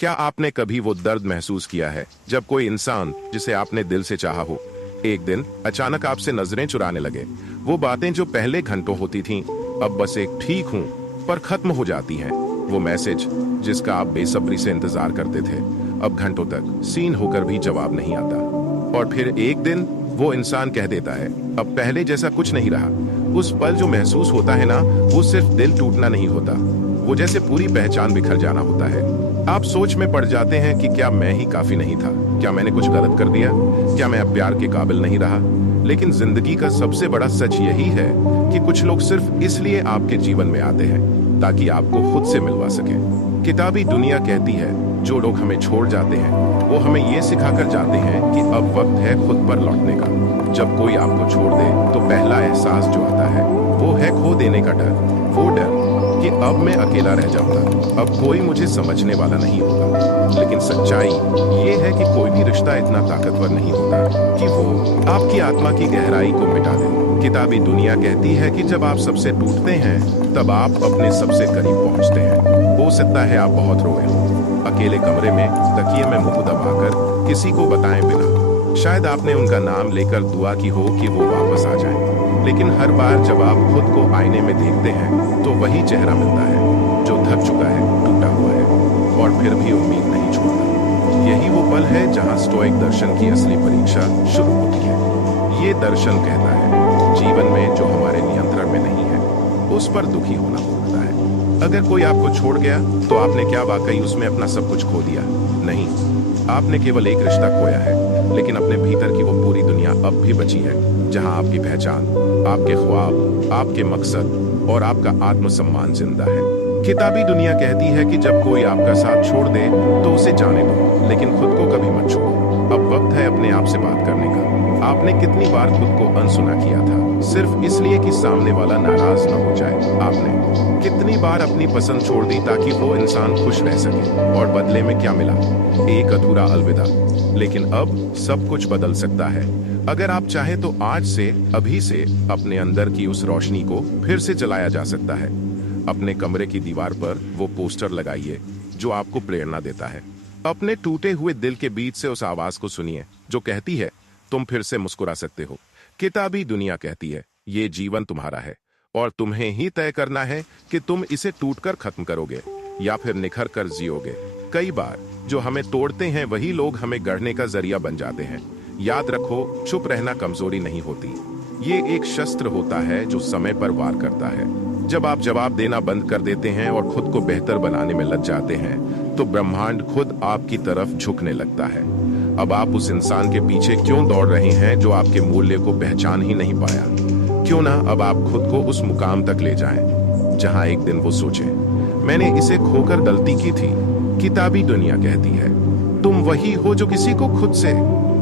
क्या आपने कभी वो दर्द महसूस किया है जब कोई इंसान जिसे आपने दिल से चाहा हो एक दिन अचानक आपसे नजरें चुराने लगे। वो बातें जो पहले घंटों होती थीं अब बस एक ठीक हूं पर खत्म हो जाती हैं। वो मैसेज जिसका आप बेसब्री से इंतजार करते थे अब घंटों तक सीन होकर भी जवाब नहीं आता। और फिर एक दिन वो इंसान कह देता है अब पहले जैसा कुछ नहीं रहा। उस पल जो महसूस होता है ना, वो सिर्फ दिल टूटना नहीं होता, वो जैसे पूरी पहचान बिखर जाना होता है। आप सोच में पड़ जाते हैं कि क्या मैं ही काफी नहीं था, क्या मैंने कुछ गलत कर दिया, क्या मैं अब प्यार के काबिल नहीं रहा। लेकिन जिंदगी का सबसे बड़ा सच यही है कि कुछ लोग सिर्फ इसलिए आपके जीवन में आते हैं ताकि आपको खुद से मिलवा सके। किताबी दुनिया कहती है जो लोग हमें छोड़ जाते हैं वो हमें ये सिखाकर जाते हैं कि अब वक्त है खुद पर लौटने का। जब कोई आपको छोड़ दे तो पहला एहसास जो आता है वो है खो देने का डर। वो डर कि अब मैं अकेला रह जाऊंगा, अब कोई मुझे समझने वाला नहीं होगा। लेकिन सच्चाई ये है कि कोई भी रिश्ता इतना ताकतवर नहीं होता कि वो आपकी आत्मा की गहराई को मिटा दे। किताबी दुनिया कहती है कि जब आप सबसे टूटते हैं तब आप अपने सबसे करीब पहुंचते हैं। हो सकता है आप बहुत रोए हो, अकेले कमरे में तकिए में मुंह दबाकर, किसी को बताए बिना। शायद आपने उनका नाम लेकर दुआ की हो कि वो वापस आ जाएं। लेकिन हर बार जब आप खुद को आईने में देखते हैं तो वही चेहरा मिलता है जो थक चुका है, टूटा हुआ है और फिर भी उम्मीद नहीं छोड़ता। यही वो पल है जहां स्टोइक दर्शन की असली परीक्षा शुरू होती है। ये दर्शन कहता है जीवन में जो हमारे नियंत्रण में नहीं है उस पर दुखी होना पड़ता है। अगर कोई आपको छोड़ गया तो आपने क्या वाकई उसमें अपना सब कुछ खो दिया? नहीं, आपने केवल एक रिश्ता खोया है, लेकिन अपने भीतर की वो पूरी दुनिया अब भी बची है जहां आपकी पहचान, आपके ख्वाब, आपके मकसद और आपका आत्मसम्मान जिंदा है। किताबी दुनिया कहती है कि जब कोई आपका साथ छोड़ दे तो उसे जाने दो, लेकिन खुद को कभी मत छोड़ो। अब वक्त है अपने आप से बात करने का। आपने कितनी बार खुद को अनसुना किया था सिर्फ इसलिए कि सामने वाला नाराज ना हो जाए? आपने कितनी बार अपनी पसंद छोड़ दी ताकि वो इंसान खुश रह सके और बदले में क्या मिला? एक अधूरा अलविदा। लेकिन अब सब कुछ बदल सकता है अगर आप चाहें तो आज से, अभी से अपने अंदर की उस रोशनी को फिर से जलाया जा सकता है। अपने कमरे की दीवार पर वो पोस्टर लगाइए जो आपको प्रेरणा देता है। अपने टूटे हुए दिल के बीच से उस आवाज को सुनिए जो कहती है तुम फिर से मुस्कुरा सकते हो। किताबी दुनिया कहती है ये जीवन तुम्हारा है और तुम्हें ही तय करना है कि तुम इसे टूटकर खत्म करोगे या फिर निखर कर जियोगे। कई बार जो हमें तोड़ते हैं वही लोग हमें गढ़ने का जरिया बन जाते हैं। याद रखो, चुप रहना कमजोरी नहीं होती, ये एक शस्त्र होता है जो समय पर वार करता है। जब आप जवाब देना बंद कर देते हैं और खुद को बेहतर बनाने में लग जाते हैं तो ब्रह्मांड खुद आपकी तरफ झुकने लगता है। अब आप उस इंसान के पीछे क्यों दौड़ रहे हैं जो आपके मूल्य को पहचान ही नहीं पाया? क्यों ना अब आप खुद को उस मुकाम तक ले जाएं जहां एक दिन वो सोचे मैंने इसे खोकर गलती की थी। किताबी दुनिया कहती है तुम वही हो जो किसी को खुद से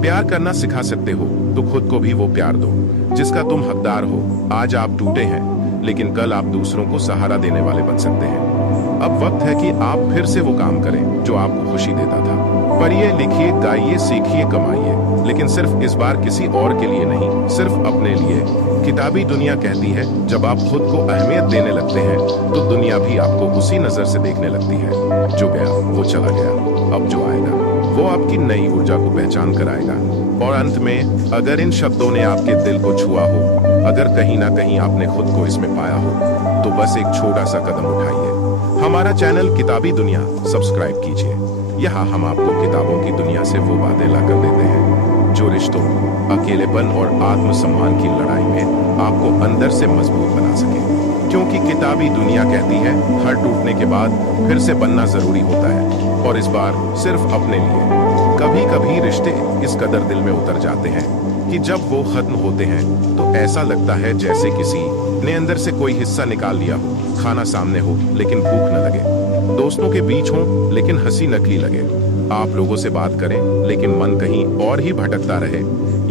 प्यार करना सिखा सकते हो, तो खुद को भी वो प्यार दो जिसका तुम हकदार हो। आज आप टूटे हैं लेकिन कल आप दूसरों को सहारा देने वाले बन सकते हैं। अब वक्त है कि आप फिर से वो काम करें जो आपको खुशी देता था। पढ़िए, लिखिए, गाइए, सीखिए, कमाइए, लेकिन सिर्फ इस बार किसी और के लिए नहीं, सिर्फ अपने लिए। किताबी दुनिया कहती है जब आप खुद को अहमियत देने लगते हैं तो दुनिया भी आपको उसी नजर से देखने लगती है। जो गया वो चला गया, अब जो आएगा वो आपकी नई ऊर्जा को पहचान कर आएगा। और अंत में, अगर इन शब्दों ने आपके दिल को छुआ हो, अगर कहीं ना कहीं आपने खुद को इसमें पाया हो, तो बस एक छोटा सा कदम उठाइए। हमारा चैनल किताबी दुनिया सब्सक्राइब कीजिए। यहाँ हम आपको किताबों की दुनिया से वो बातें लाकर देते हैं जो रिश्तों, अकेलेपन और आत्मसम्मान की लड़ाई में आपको अंदर से मजबूत बना सके। क्योंकि किताबी दुनिया कहती है हर टूटने के बाद फिर से बनना जरूरी होता है, और इस बार सिर्फ अपने लिए। कभी कभी रिश्ते इस कदर दिल में उतर जाते हैं कि जब वो खत्म होते हैं तो ऐसा लगता है जैसे किसी ने अंदर से कोई हिस्सा निकाल लिया हो। खाना सामने हो लेकिन भूख न लगे, दोस्तों के बीच हो लेकिन हंसी नकली लगे, आप लोगों से बात करें लेकिन मन कहीं और ही भटकता रहे।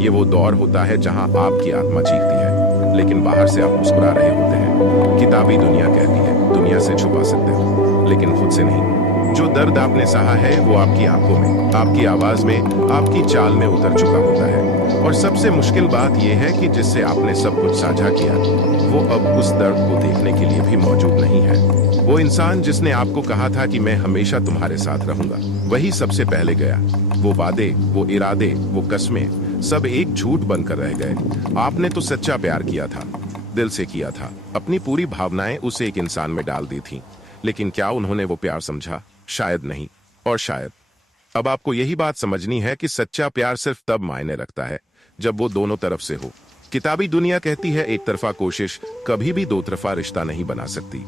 ये वो दौर होता है जहां आपकी आत्मा चीखती है लेकिन बाहर से आप मुस्कुरा रहे होते हैं। किताबी दुनिया कहती है दुनिया से छुपा सकते हो लेकिन खुद से नहीं। जो दर्द आपने सहा है वो आपकी आंखों में, आपकी आवाज में, आपकी चाल में उतर चुका होता है। और सबसे मुश्किल बात यह है कि जिससे आपने सब कुछ साझा किया वो अब उस दर्द को देखने के लिए भी मौजूद नहीं है। वो इंसान जिसने आपको कहा था कि मैं हमेशा तुम्हारे साथ रहूंगा, वही सबसे पहले गया। वो वादे, वो इरादे, वो कस्में, सब एक झूठ बनकर रह गए। आपने तो सच्चा प्यार किया था, दिल से किया था, अपनी पूरी भावनाएं उस एक इंसान में डाल दी थी। लेकिन क्या उन्होंने वो प्यार समझा? शायद नहीं। और शायद अब आपको यही बात समझनी है कि सच्चा प्यार सिर्फ तब मायने रखता है जब वो दोनों तरफ से हो। किताबी दुनिया कहती है एक तरफा कोशिश कभी भी दो तरफा रिश्ता नहीं बना सकती।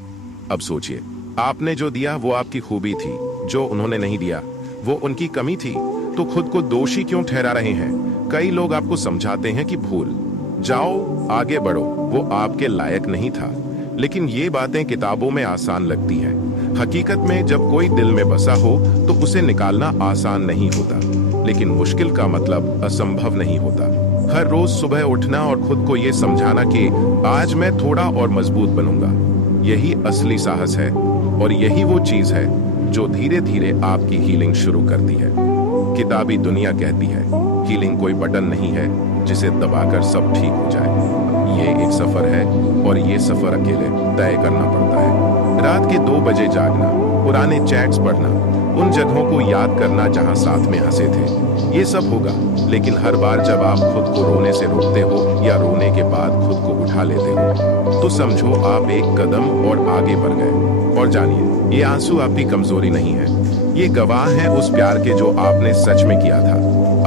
अब सोचिए, आपने जो दिया वो आपकी खूबी थी, जो उन्होंने नहीं दिया वो उनकी कमी थी। तो खुद को दोषी क्यों ठहरा रहे हैं? कई लोग आपको समझाते हैं कि भूल जाओ, आगे बढ़ो, वो आपके लायक नहीं था। लेकिन ये बातें किताबों में आसान लगती हैं। हकीकत में जब कोई दिल में बसा हो तो उसे निकालना आसान नहीं होता, लेकिन मुश्किल का मतलब असंभव नहीं होता। हर रोज सुबह उठना और खुद को ये समझाना कि आज मैं थोड़ा और मजबूत बनूंगा, यही असली साहस है। और यही वो चीज है जो धीरे धीरे आपकी हीलिंग शुरू करती है। किताबी दुनिया कहती है हीलिंग कोई बटन नहीं है जिसे दबाकर सब ठीक हो जाए। ये एक सफर है और ये सफर अकेले तय करना पड़ता है। रात के 2 बजे जागना, पुराने चैट्स पढ़ना, उन जगहों को याद करना जहां साथ में हंसे थे, ये सब होगा। लेकिन हर बार जब आप खुद को रोने से रोकते हो या रोने के बाद खुद को उठा लेते हो तो समझो आप एक कदम और आगे बढ़ गए। और जानिए, ये आंसू आपकी कमजोरी नहीं है, ये गवाह है उस प्यार के जो आपने सच में किया था।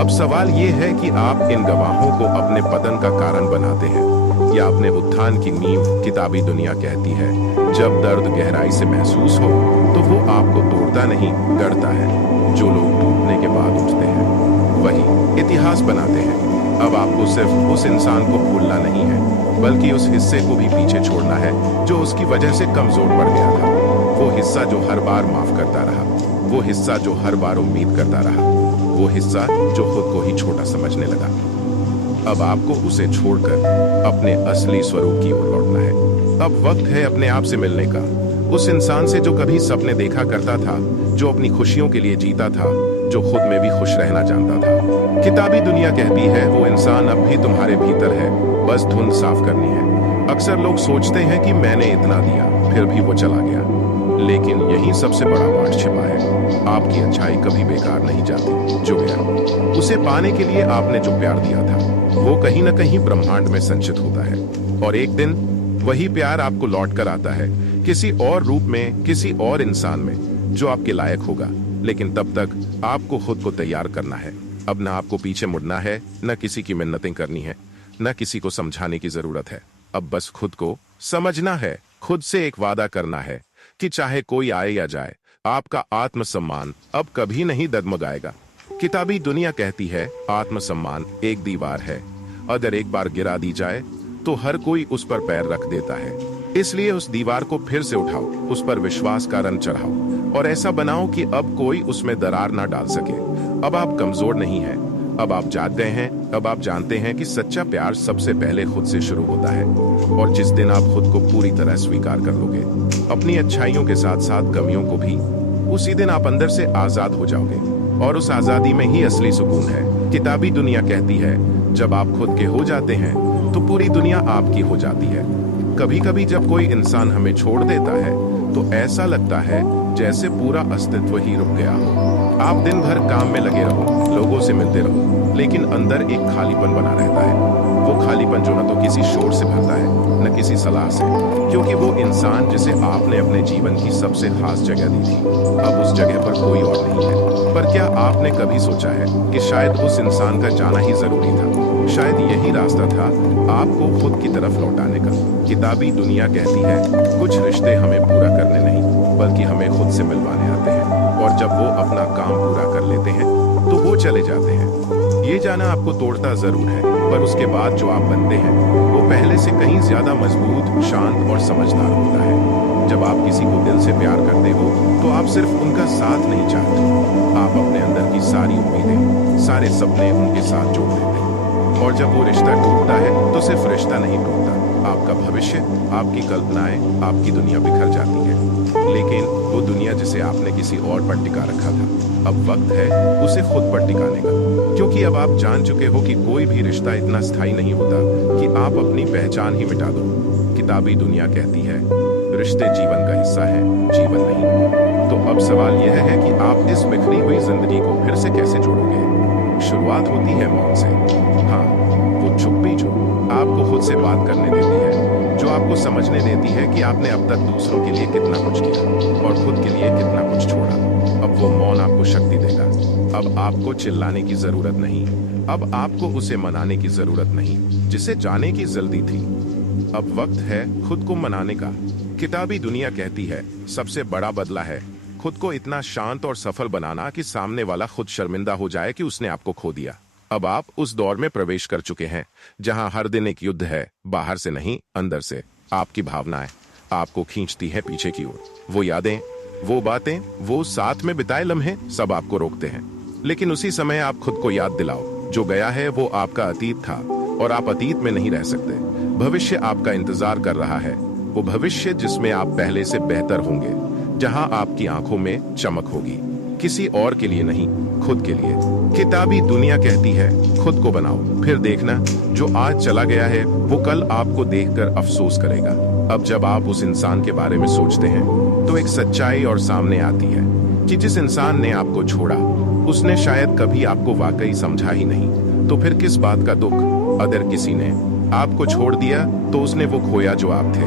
अब सवाल ये है कि आप इन गवाहों को अपने पतन का कारण बनाते हैं या अपने उत्थान की नींव। किताबी दुनिया कहती है जब दर्द गहराई से महसूस हो तो वो आपको तोड़ता नहीं, गढ़ता है। जो लोग टूटने के बाद उठते हैं वही इतिहास बनाते हैं। अब आपको सिर्फ उस इंसान को भूलना नहीं है, बल्कि उस हिस्से को भी पीछे छोड़ना है जो उसकी वजह से कमजोर पड़ गया था। वो हिस्सा जो हर बार माफ करता रहा, वो हिस्सा जो हर बार उम्मीद करता रहा, वो हिस्सा जो खुद को ही छोटा समझने लगा। अब आपको उसे छोड़कर अपने असली स्वरूप की ओर लौटना है। अब वक्त है अपने आप से मिलने का, उस इंसान से जो कभी सपने देखा करता था, जो अपनी खुशियों के लिए जीता था, जो खुद में भी खुश रहना जानता था। किताबी दुनिया कहती है वो इंसान अब भी तुम्हारे भीतर है, बस धुंध साफ करनी है। अक्सर लोग सोचते हैं कि मैंने इतना दिया फिर भी वो चला गया, लेकिन यही सबसे बड़ा पाठ छिपा है। आपकी अच्छाई कभी बेकार नहीं जाती। जो गया उसे पाने के लिए आपने जो प्यार दिया था वो कहीं ना कहीं ब्रह्मांड में संचित होता है, और एक दिन वही प्यार आपको लौट कर आता है, किसी और रूप में, किसी और इंसान में जो आपके लायक होगा। लेकिन तब तक आपको खुद को तैयार करना है। अब ना आपको पीछे मुड़ना है, न किसी की मिन्नतें करनी है, न किसी को समझाने की जरूरत है। अब बस खुद को समझना है, खुद से एक वादा करना है कि चाहे कोई आए या जाए, आपका आत्मसम्मान अब कभी नहीं डगमगाएगा। किताबी दुनिया कहती है आत्मसम्मान एक दीवार है, अगर एक बार गिरा दी जाए तो हर कोई उस पर पैर रख देता है। इसलिए उस दीवार को फिर से उठाओ, उस पर विश्वास का रंग चढ़ाओ और ऐसा बनाओ कि अब कोई उसमें दरार ना डाल सके। अब आप कमजोर नहीं हैं, अब आप जाग गए हैं। अब आप जानते हैं कि सच्चा प्यार सबसे पहले खुद से शुरू होता है, और जिस दिन आप खुद को पूरी तरह स्वीकार कर लोगे, अपनी अच्छाइयों के साथ साथ कमियों को भी, उसी दिन आप अंदर से आजाद हो जाओगे। और उस आजादी में ही असली सुकून है। किताबी दुनिया कहती है जब आप खुद के हो जाते हैं तो पूरी दुनिया आपकी हो जाती है। कभी कभी जब कोई इंसान हमें छोड़ देता है तो ऐसा लगता है जैसे पूरा अस्तित्व ही रुक गया हो। आप दिन भर काम में लगे रहो, लोगों से मिलते रहो, लेकिन अंदर एक खालीपन बना रहता है। वो खालीपन जो न तो किसी शोर से भरता है न किसी सलाह से, क्योंकि वो इंसान जिसे आपने अपने जीवन की सबसे खास जगह दी थी अब उस जगह पर कोई और नहीं है। पर क्या आपने कभी सोचा है कि शायद उस इंसान का जाना ही जरूरी था? शायद यही रास्ता था आपको खुद की तरफ लौटाने का। किताबी दुनिया कहती है कुछ रिश्ते हमें पूरा करने नहीं बल्कि हमें खुद से मिलवाने आते हैं, और जब वो अपना काम पूरा कर लेते हैं तो वो चले जाते हैं। ये जाना आपको तोड़ता जरूर है, पर उसके बाद जो आप बनते हैं वो पहले से कहीं ज्यादा मजबूत, शांत और समझदार होता है। जब आप किसी को दिल से प्यार करते हो तो आप सिर्फ उनका साथ नहीं चाहते, आप अपने अंदर की सारी उम्मीदें, सारे सपने उनके साथ जोड़ देते हैं। और जब वो रिश्ता टूटता है तो सिर्फ रिश्ता नहीं टूटता, आपका भविष्य, आपकी कल्पनाएं, आपकी दुनिया बिखर जाती है। लेकिन वो दुनिया जिसे आपने किसी और पर टिका रखा था, अब वक्त है उसे खुद पर टिकाने का। क्योंकि अब आप जान चुके हो कि कोई भी रिश्ता इतना स्थायी नहीं होता कि आप अपनी पहचान ही मिटा दो। किताबी दुनिया कहती है रिश्ते जीवन का हिस्सा है, जीवन नहीं। तो अब सवाल यह है कि आप इस बिखरी हुई जिंदगी को फिर से कैसे जोड़ोगे। शुरुआत होती है मौन से। हाँ, वो चुप्पी जो आपको खुद से बात करने देती है, जो आपको समझने देती है कि आपने अब तक दूसरों के लिए कितना कुछ किया और खुद के लिए कितना कुछ छोड़ा। अब वो मौन आपको शक्ति देगा। अब आपको चिल्लाने की जरूरत नहीं, अब आपको उसे मनाने की जरूरत नहीं जिसे जाने की जल्दी थी। अब वक्त है खुद को मनाने का। किताबी दुनिया कहती है सबसे बड़ा बदला है खुद को इतना शांत और सफल बनाना कि सामने वाला खुद शर्मिंदा हो जाए कि उसने आपको खो दिया। अब आप उस दौर में प्रवेश कर चुके हैं जहां हर दिन एक युद्ध है, बाहर से नहीं अंदर से। आपकी भावनाएं आपको खींचती हैं पीछे की ओर। वो यादें, वो बातें, वो साथ में बिताए लम्हे सब आपको रोकते हैं। लेकिन उसी समय आप खुद को याद दिलाओ जो गया है वो आपका अतीत था और आप अतीत में नहीं रह सकते। भविष्य आपका इंतजार कर रहा है, वो भविष्य जिसमें आप पहले से बेहतर होंगे, जहां आपकी आंखों में चमक होगी। किसी और के लिए नहीं, खुद के लिए। किताबी दुनिया कहती है खुद को बनाओ, फिर देखना जो आज चला गया है वो कल आपको देखकर अफसोस करेगा। अब जब आप उस इंसान के बारे में सोचते हैं तो एक सच्चाई और सामने आती है कि जिस इंसान ने आपको छोड़ा उसने शायद कभी आपको वाकई समझा ही नहीं। तो फिर किस बात का दुख। अगर किसी ने आपको छोड़ दिया तो उसने वो खोया जो आप थे,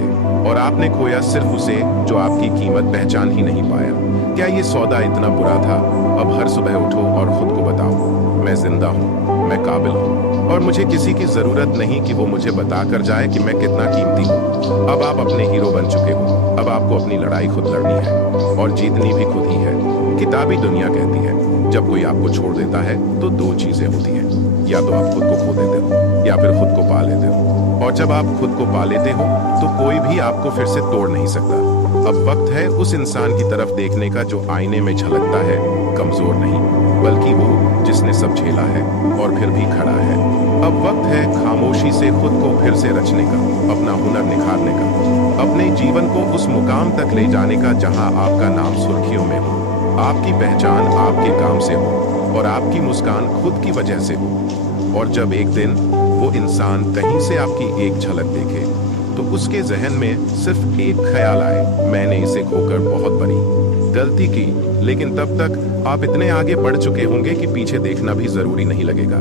और आपने खोया सिर्फ उसे जो आपकी कीमत पहचान ही नहीं पाया। क्या ये सौदा इतना बुरा था। अब हर सुबह उठो और खुद को बताओ मैं जिंदा हूँ, मैं काबिल हूँ और मुझे किसी की जरूरत नहीं कि वो मुझे बता कर जाए कि मैं कितना कीमती हूँ। अब आप अपने हीरो बन चुके हो। अब आपको अपनी लड़ाई खुद लड़नी है और जीतनी भी खुद ही है। किताबी दुनिया कहती है जब कोई आपको छोड़ देता है तो दो चीजें होती हैं, या तो आप खुद को खो देते हो या फिर खुद को पा लेते हो। और जब आप खुद को पा लेते हो तो कोई भी आपको फिर से तोड़ नहीं सकता। अब वक्त है उस इंसान की तरफ देखने का जो आईने में झलकता है, कमजोर नहीं बल्कि वो जिसने सब झेला है और फिर भी खड़ा है। अब वक्त है खामोशी से खुद को फिर से रचने का, अपना हुनर निखारने का, अपने जीवन को उस मुकाम तक ले जाने का जहां आपका नाम सुर्खियों में हो, आपकी पहचान आपके काम से हो और आपकी मुस्कान खुद की वजह से हो। और जब एक दिन वो इंसान कहीं से आपकी एक झलक देखे तो उसके जहन में सिर्फ एक ख्याल आए, मैंने इसे खोकर बहुत बड़ी गलती की। लेकिन तब तक आप इतने आगे बढ़ चुके होंगे कि पीछे देखना भी जरूरी नहीं लगेगा।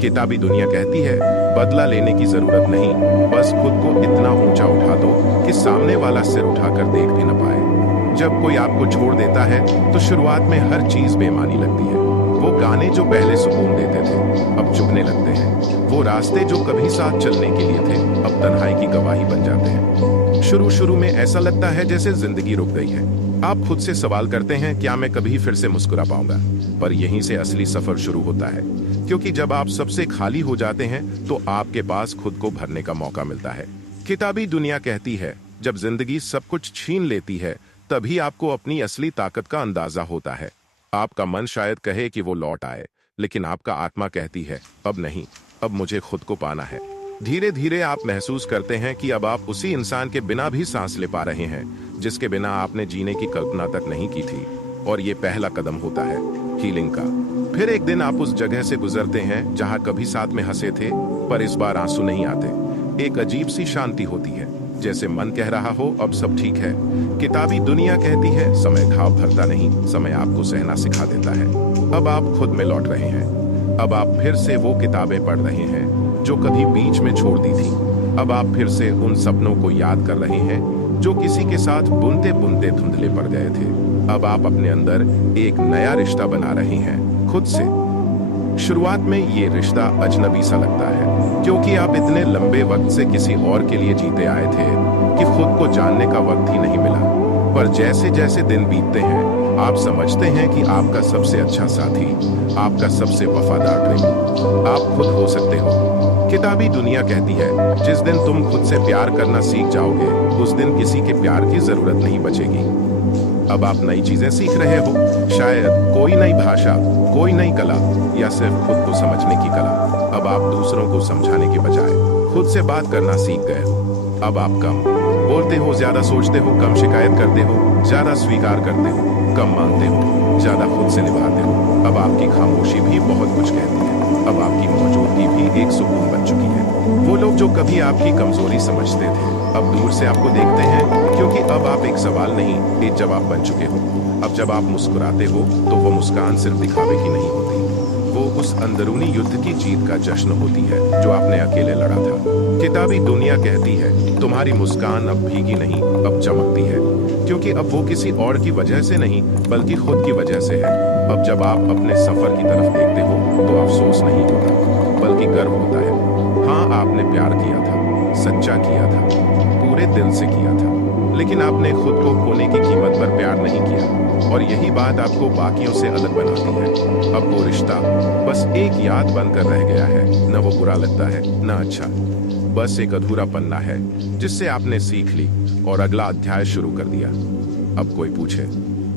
किताबी दुनिया कहती है बदला लेने की जरूरत नहीं, बस खुद को इतना ऊंचा उठा दो कि सामने वाला सिर उठाकर देख भी न पाए। जब कोई आपको छोड़ देता है तो शुरुआत में हर चीज बेमानी लगती है। वो गाने जो पहले सुकून देते थे अब चुभने लगते हैं। वो रास्ते जो कभी साथ चलने के लिए थे अब तन्हाई की गवाही बन जाते हैं। शुरू में ऐसा लगता है जैसे जिंदगी रुक गई है। आप खुद से सवाल करते हैं क्या मैं कभी फिर से मुस्कुरा पाऊंगा। पर यहीं से असली सफर शुरू होता है, क्योंकि जब आप सबसे खाली हो जाते हैं तो आपके पास खुद को भरने का मौका मिलता है। किताबी दुनिया कहती है जब जिंदगी सब कुछ छीन लेती है तभी आपको अपनी असली ताकत का अंदाजा होता है। आपका मन शायद कहे कि वो लौट आए, लेकिन आपका आत्मा कहती है अब नहीं, अब मुझे खुद को पाना है। धीरे धीरे आप महसूस करते हैं कि अब आप उसी इंसान के बिना भी सांस ले पा रहे हैं जिसके बिना आपने जीने की कल्पना तक नहीं की थी। और ये पहला कदम होता है हीलिंग का। फिर एक दिन आप उस जगह से गुजरते हैं जहां कभी साथ में हंसे थे, पर इस बार आंसू नहीं आते। एक अजीब सी शांति होती है, जैसे मन कह रहा हो अब सब ठीक है। किताबी दुनिया कहती है समय घाव भरता नहीं, समय आपको सहना सिखा देता है। अब आप खुद में लौट रहे हैं। अब आप फिर से वो किताबें पढ़ रहे हैं जो कभी बीच में छोड़ दी थी। अब आप फिर से उन सपनों को याद कर रहे हैं जो किसी के साथ बुनते बुनते धुंधले पड़ गए थे। अब आप अपने अंदर एक नया रिश्ता बना रहे हैं खुद से। शुरुआत में ये रिश्ता अजनबी सा लगता है, क्योंकि आप इतने लंबे वक्त से किसी और के लिए जीते आए थे कि खुद को जानने का वक्त ही नहीं मिला। पर जैसे जैसे दिन बीतते हैं आप समझते हैं कि आपका सबसे अच्छा साथी, आपका सबसे वफादार प्रेमी आप खुद हो सकते हो। किताबी दुनिया कहती है जिस दिन तुम खुद से प्यार करना सीख जाओगे उस दिन किसी के प्यार की जरूरत नहीं बचेगी। अब आप नई चीजें सीख रहे हो, शायद कोई नई भाषा, कोई नई कला, या सिर्फ खुद को समझने की कला। अब आप दूसरों को समझाने के बजाय खुद से बात करना सीख गए हो। अब आप कम बोलते हो, ज्यादा सोचते हो, कम शिकायत करते हो, ज्यादा स्वीकार करते हो, कम मानते हो, ज्यादा खुद से निभाते हो। अब आपकी खामोशी भी बहुत कुछ कहती है। अब आपकी मौजूदगी भी एक सुकून बन चुकी है। वो लोग जो कभी आपकी कमजोरी समझते थे, अब दूर से आपको देखते हैं, क्योंकि अब आप एक सवाल नहीं, एक जवाब बन चुके हो। अब जब आप मुस्कुराते हो तो वो मुस्कान सिर्फ दिखावे की नहीं होती, वो उस अंदरूनी युद्ध की जीत का जश्न होती है जो आपने अकेले लड़ा था। किताबी दुनिया कहती है तुम्हारी मुस्कान अब भीगी नहीं, अब चमकती है, क्योंकि अब वो किसी और की वजह से नहीं बल्कि खुद की वजह से है। अब जब आप अपने सफर की तरफ देखते हो तो अफसोस नहीं होता बल्कि गर्व होता है। हाँ, आपने प्यार किया था, सच्चा किया था, पूरे दिल से किया था, लेकिन आपने खुद को खोने की कीमत पर प्यार नहीं किया, और यही बात आपको बाकियों से अलग बनाती है। अब वो रिश्ता बस एक याद बनकर रह गया है, न वो बुरा लगता है न अच्छा, बस एक अधूरा पन्ना है जिससे आपने सीख ली और अगला अध्याय शुरू कर दिया। अब कोई पूछे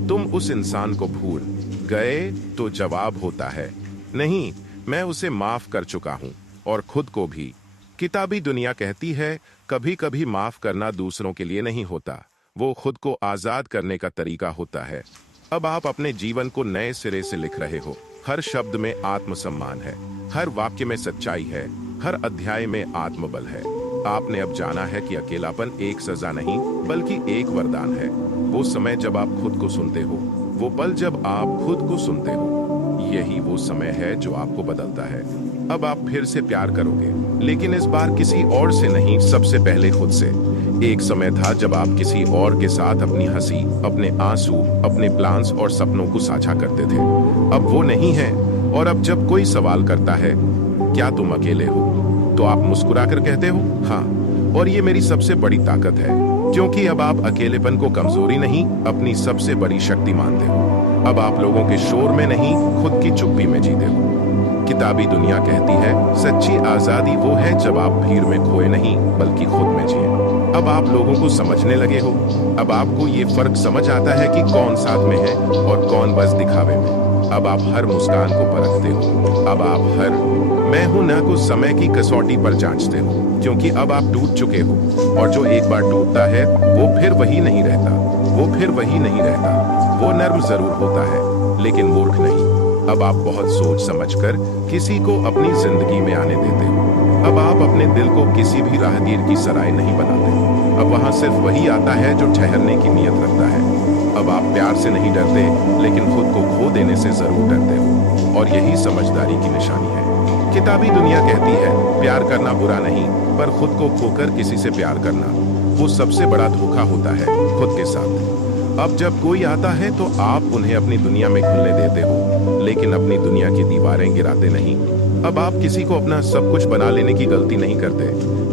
तुम उस इंसान को भूल गए तो जवाब होता है नहीं, मैं उसे माफ कर चुका हूं, और खुद को भी। किताबी दुनिया कहती है कभी कभी माफ करना दूसरों के लिए नहीं होता, वो खुद को आजाद करने का तरीका होता है। अब आप अपने जीवन को नए सिरे से लिख रहे हो। हर शब्द में आत्मसम्मान है, हर वाक्य में सच्चाई है, हर अध्याय में आत्मबल है। आपने अब जाना है कि अकेलापन एक सजा नहीं बल्कि एक वरदान है। वो समय जब आप खुद को सुनते हो, वो पल जब आप खुद को सुनते हो, यही वो समय है जो आपको बदलता है। अब आप फिर से प्यार करोगे, लेकिन इस बार किसी और से नहीं, सबसे पहले खुद से। एक समय था जब आप किसी और के साथ अपनी हंसी, अपने आंसू, अपने प्लान्स और सपनों को साझा करते थे। अब वो नहीं है, और अब जब कोई सवाल करता है क्या तुम अकेले हो, तो आप मुस्कुराकर कहते हो हाँ, और ये मेरी सबसे बड़ी ताकत है, क्योंकि अब आप अकेलेपन को कमजोरी नहीं, अपनी सबसे बड़ी शक्ति मानते हो। अब आप लोगों के शोर में नहीं, खुद की चुप्पी में जीते हो। किताबी दुनिया कहती है सच्ची आजादी वो है जब आप भीड़ में खोए नहीं बल्कि खुद में जिए। अब आप लोगों को समझने लगे हो। अब आपको ये फर्क समझ आता है कि कौन साथ में है और कौन बस दिखावे में। अब आप हर मुस्कान को परखते हो। अब आप हर मैं हूं ना को समय की कसौटी पर जांचते हो, क्योंकि अब आप टूट चुके हो, और जो एक बार टूटता है वो फिर वही नहीं रहता, वो फिर वही नहीं रहता। वो नर्म जरूर होता है लेकिन मूर्ख नहीं। अब आप बहुत सोच समझकर किसी को अपनी जिंदगी में आने देते हो। अब आप अपने दिल को किसी भी राहगीर की सराय नहीं बनाते। अब वहां सिर्फ वही आता है जो ठहरने की नीयत रखता है। अब आप प्यार से नहीं डरते, लेकिन खुद को खो देने से जरूर डरते हो, और यही समझदारी की निशानी है। किताबी दुनिया कहती है प्यार करना बुरा नहीं, पर खुद को खोकर किसी से प्यार करना वो सबसे बड़ा धोखा होता है खुद के साथ। अब जब कोई आता है तो आप उन्हें अपनी दुनिया में घुलने देते हो, लेकिन अपनी दुनिया की दीवारें गिराते नहीं। अब आप किसी को अपना सब कुछ बना लेने की गलती नहीं करते,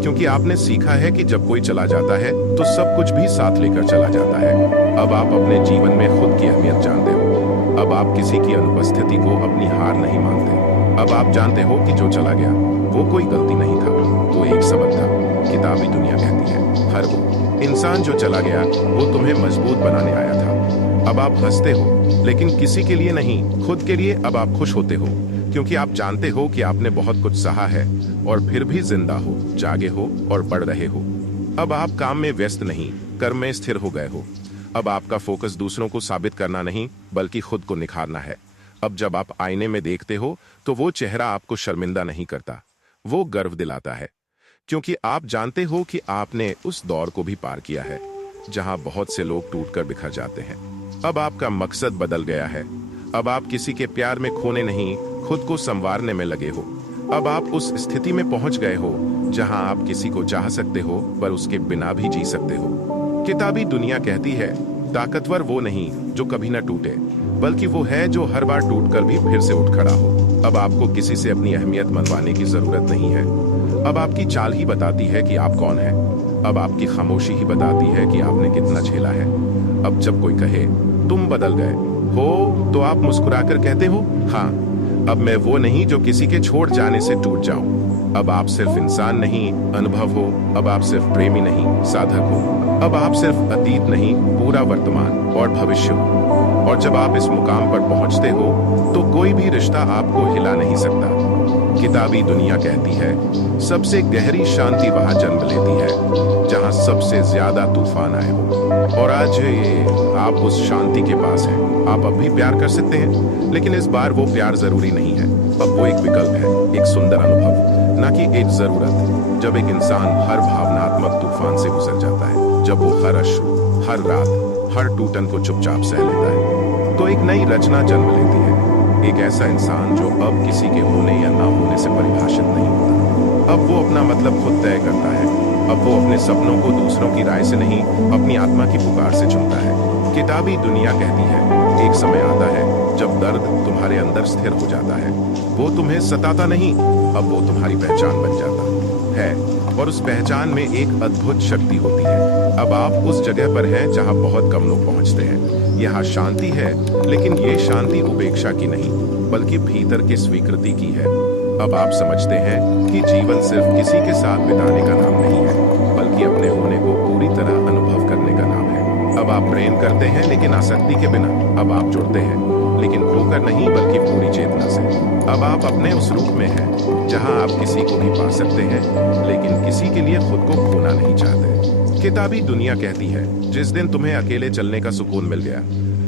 क्योंकि आपने सीखा है कि जब कोई चला जाता है तो सब कुछ भी साथ लेकर चला जाता है। अब आप अपने जीवन में खुद की अहमियत जानते हो। अब आप किसी की अनुपस्थिति को अपनी हार नहीं मानते। अब आप जानते हो कि जो चला गया वो कोई गलती नहीं था, वो एक सबक था। किताबी दुनिया कहती है हर वो इंसान जो चला गया वो तुम्हें मजबूत बनाने आया था। अब आप हंसते हो, लेकिन किसी के लिए नहीं, खुद के लिए। अब आप खुश होते हो, क्योंकि आप जानते हो कि आपने बहुत कुछ सहा है, और फिर भी जिंदा हो, जागे हो और बढ़ रहे हो। अब आप काम में व्यस्त नहीं, कर्म में स्थिर हो गए हो। अब आपका फोकस दूसरों को साबित करना नहीं बल्कि खुद को निखारना है। अब जब आप आईने में देखते हो तो वो चेहरा आपको शर्मिंदा नहीं करता, वो गर्व दिलाता है, क्योंकि आप जानते हो कि आपने उस दौर को भी पार किया है जहां बहुत से लोग टूटकर बिखर जाते हैं। अब आपका मकसद बदल गया है। अब आप किसी के प्यार में खोने नहीं, खुद को संवारने में लगे हो। अब आप उस स्थिति में पहुंच गए हो जहां आप किसी को चाह सकते हो पर उसके बिना भी जी सकते हो। किताबी दुनिया कहती है ताकतवर वो नहीं जो कभी ना टूटे, बल्कि वो है जो हर बार टूटकर भी फिर से उठ खड़ा हो। अब आपको किसी से अपनी अहमियत मनवाने की जरूरत नहीं है। अब आपकी चाल ही बताती है कि आप कौन हैं। अब आपकी खामोशी ही बताती है कि आपने कितना झेला है। अब जब कोई कहे तुम बदल गए हो, तो आप मुस्कुराकर कहते हो हाँ, अब मैं वो नहीं जो किसी के छोड़ जाने से टूट जाऊं। अब आप सिर्फ इंसान नहीं, अनुभव हो। अब आप सिर्फ प्रेमी नहीं, साधक हो। अब आप सिर्फ अतीत नहीं, पूरा वर्तमान और भविष्य हो। और जब आप इस मुकाम पर पहुंचते हो तो कोई भी रिश्ता आपको हिला नहीं सकता। किताबी दुनिया कहती है सबसे गहरी शांति वहां जन्म लेती है जहां सबसे ज्यादा तूफान आए हो। और आज आप उस शांति के पास हैं। आप अब भी प्यार कर सकते हैं, लेकिन इस बार वो प्यार जरूरी नहीं है। अब वो एक विकल्प है, एक सुंदर अनुभव, ना कि एक जरूरत। जब एक इंसान हर भावनात्मक तूफान से गुजर जाता है, जब वो हर अश्रु, हर रात, हर टूटन को चुपचाप सह लेता है, तो एक नई रचना जन्म लेती है। एक ऐसा इंसान जो अब किसी के होने या ना होने से परिभाषित नहीं होता। अब वो अपना मतलब खुद तय करता है। अब वो अपने सपनों को दूसरों की राय से नहीं, अपनी आत्मा की पुकार से चुनता है। किताबी दुनिया कहती है एक समय आता है जब दर्द तुम्हारे अंदर स्थिर हो जाता है। वो तुम्हें सताता नहीं, अब वो तुम्हारी पहचान बन जाता है। और उस पहचान में एक अद्भुत शक्ति होती है। अब आप उस जगह पर हैं जहां बहुत कम लोग पहुंचते हैं। यहाँ शांति है, लेकिन ये शांति उपेक्षा की नहीं, बल्कि भीतर की स्वीकृति की है। अब आप समझते हैं कि जीवन सिर्फ किसी के साथ बिताने का नाम नहीं है, बल्कि अपने होने को पूरी तरह अनुभव करने का नाम है। अब आप प्रेम करते हैं, लेकिन आसक्ति के बिना। अब आप जुड़ते हैं, लेकिन खोकर नहीं, बल्कि पूरी चेतना से। अब आप अपने उस रूप में हैं जहां आप किसी को भी पा सकते हैं, लेकिन किसी के लिए खुद को खोना नहीं चाहते। किताबी दुनिया कहती है जिस दिन तुम्हें अकेले चलने का सुकून मिल गया,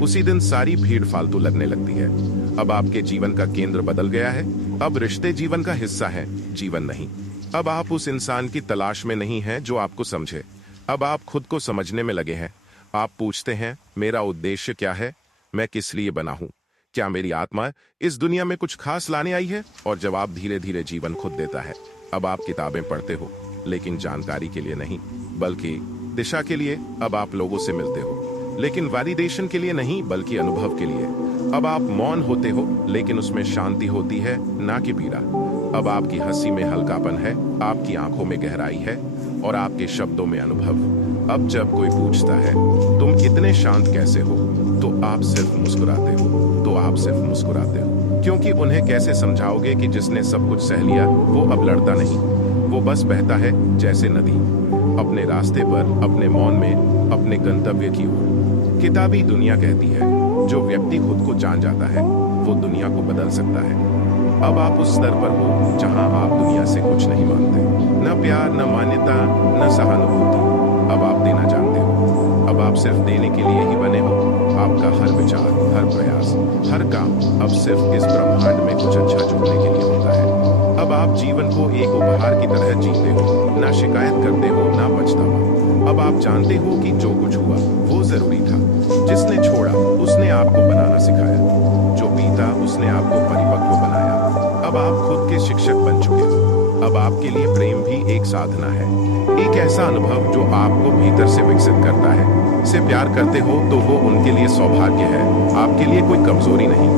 उसी दिन सारी भीड़ फालतू लगने लगती है। अब आपके जीवन का केंद्र बदल गया है। अब रिश्ते जीवन का हिस्सा है, जीवन नहीं। अब आप उस इंसान की तलाश में नहीं हैं जो आपको समझे। अब आप खुद को समझने में लगे हैं। आप पूछते हैं मेरा उद्देश्य क्या है, मैं किस लिए बना हूं, क्या मेरी आत्मा इस दुनिया में कुछ खास लाने आई है? और जवाब धीरे धीरे जीवन खुद देता है। अब आप किताबें पढ़ते हो, लेकिन जानकारी के लिए नहीं, बल्कि दिशा के लिए। अब आप लोगों से मिलते हो, लेकिन वैलिडेशन के लिए नहीं, बल्कि अनुभव के लिए। अब आप मौन होते हो, लेकिन उसमें शांति होती है, ना कि पीड़ा। अब आपकी हंसी में हल्कापन है, आपकी आंखों में गहराई है, और आपके शब्दों में अनुभव। अब जब कोई पूछता है तुम इतने शांत कैसे हो, तो आप सिर्फ मुस्कुराते हो। क्योंकि उन्हें कैसे समझाओगे कि जिसने सब कुछ सह लिया वो अब लड़ता नहीं, वो बस बहता है जैसे नदी, अपने रास्ते पर, अपने मौन में, अपने गंतव्य की ओर। किताबी दुनिया कहती है जो व्यक्ति खुद को जान जाता है, वो दुनिया को बदल सकता है। अब आप उस स्तर पर हो जहां आप दुनिया से कुछ नहीं मांगते, न प्यार, न मान्यता, न सहानुभूति। अब आप देना जानते हो। अब आप सिर्फ देने के लिए ही बने हो। आपका हर विचार, हर प्रयास, हर काम अब सिर्फ इस ब्रह्मांड में कुछ अच्छा जोड़ने के लिए होता है। अब आप जीवन को एक उपहार की तरह जीते हो, ना शिकायत करते हो, ना पछतावा। अब आप जानते हो कि जो कुछ हुआ वो जरूरी था। जिसने छोड़ा उसने आपको बनाना सिखाया, जो बीता उसने आपको परिपक्व बनाया। अब आप खुद के शिक्षक बन चुके हो। अब आपके लिए प्रेम भी एक साधना है, एक ऐसा अनुभव जो आपको भीतर से विकसित करता है। से प्यार करते हो तो वो उनके लिए सौभाग्य है, आपके लिए कोई कमजोरी नहीं।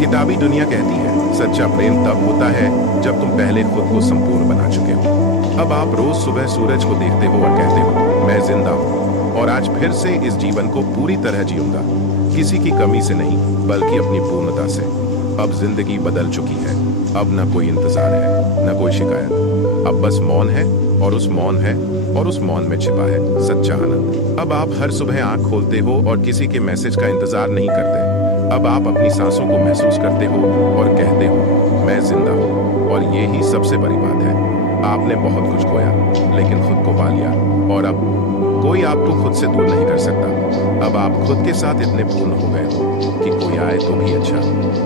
किताबी दुनिया कहती है सच्चा प्रेम तब होता है जब तुम पहले खुद को संपूर्ण बना चुके हो। अब आप रोज सुबह सूरज को देखते हो और कहते हो मैं जिंदा हूँ, और आज फिर से इस जीवन को पूरी तरह जीऊंगा, किसी की कमी से नहीं, बल्कि अपनी पूर्णता से। अब जिंदगी बदल चुकी है। अब न कोई इंतजार है, न कोई शिकायत। अब बस मौन है, और उस मौन में छिपा है सच्चा आनंद। अब आप हर सुबह आंख खोलते हो और किसी के मैसेज का इंतजार नहीं करते। अब आप अपनी सांसों को महसूस करते हो और कहते हो मैं जिंदा हूँ। और ये ही सबसे बड़ी बात है, आपने बहुत कुछ खोया, लेकिन खुद को पा लिया। और अब कोई आपको खुद से दूर नहीं कर सकता। अब आप खुद के साथ इतने पूर्ण हो गए हो कि कोई आए तो भी अच्छा,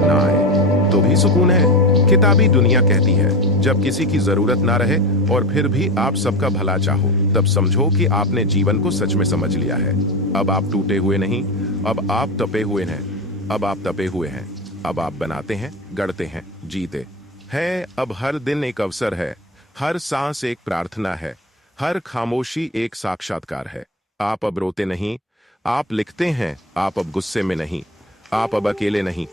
ना आए तो भी सुकून है। किताबी दुनिया कहती है जब किसी की जरूरत ना रहे और फिर भी आप सबका भला चाहो, तब समझो कि आपने जीवन को सच में समझ लिया है। अब आप टूटे हुए नहीं, अब आप तपे हुए हैं। अब आप बनाते हैं, गढ़ते हैं, जीते हैं। अब हर दिन एक अवसर है, हर सांस एक प्रार्थना है, हर खामोशी एक साक्षात्कार है। आप अब रोते नहीं, आप लिखते हैं। आप अब गुस्से में नहीं, आप अब अकेले नहीं,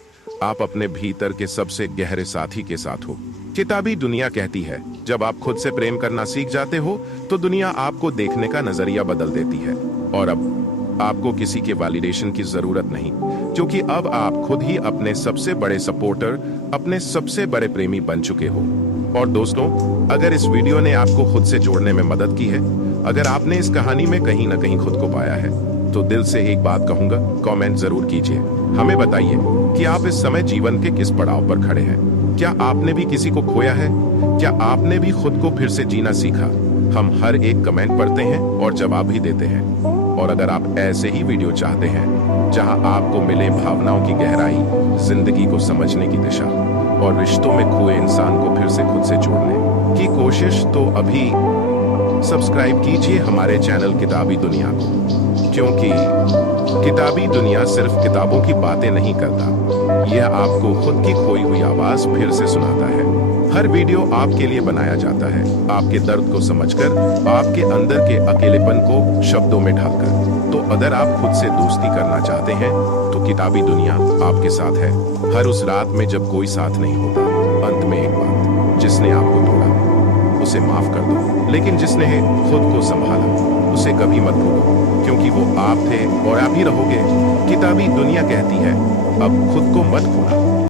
आप अपने भीतर के सबसे गहरे साथी के साथ हो। किताबी दुनिया कहती है जब आप खुद से प्रेम करना सीख जाते हो तो दुनिया आपको देखने का नजरिया बदल देती है। और अब आपको किसी के वैलिडेशन की जरूरत नहीं, क्योंकि अब आप खुद ही अपने सबसे बड़े सपोर्टर, अपने सबसे बड़े प्रेमी बन चुके हो। और दोस्तों, अगर इस वीडियो ने आपको खुद से जोड़ने में मदद की है, अगर आपने इस कहानी में कहीं ना कहीं खुद को पाया है, तो दिल से एक बात कहूंगा, कमेंट जरूर कीजिए। हमें बताइए कि आप इस समय जीवन के किस पड़ाव पर खड़े हैं। क्या आपने भी किसी को खोया है? क्या आपने भी खुद को फिर से जीना सीखा? हम हर एक कमेंट पढ़ते हैं और जवाब भी देते हैं। और अगर आप ऐसे ही वीडियो चाहते हैं जहां आपको मिले भावनाओं की गहराई, जिंदगी को समझने की दिशा और रिश्तों में खोए इंसान को फिर से खुद से जोड़ने की कोशिश, तो अभी सब्सक्राइब कीजिए हमारे चैनल किताबी दुनिया को, क्योंकि किताबी दुनिया सिर्फ किताबों की बातें नहीं करता, यह आपको खुद की खोई हुई आवाज फिर से सुनाता है। हर वीडियो आपके लिए बनाया जाता है, आपके दर्द को समझकर, आपके अंदर के अकेलेपन को शब्दों में ढालकर। तो अगर आप खुद से दोस्ती करना चाहते हैं तो किताबी दुनिया आपके साथ है। हर उस रात में जब कोई साथ नहीं होता, अंत में एक बात, जिसने आपको तोड़ा उसे माफ कर दो, लेकिन जिसने खुद को संभाला उसे कभी मत भूलो, क्योंकि वो आप थे और आप ही रहोगे। किताबी दुनिया कहती है, अब खुद को मत खोना।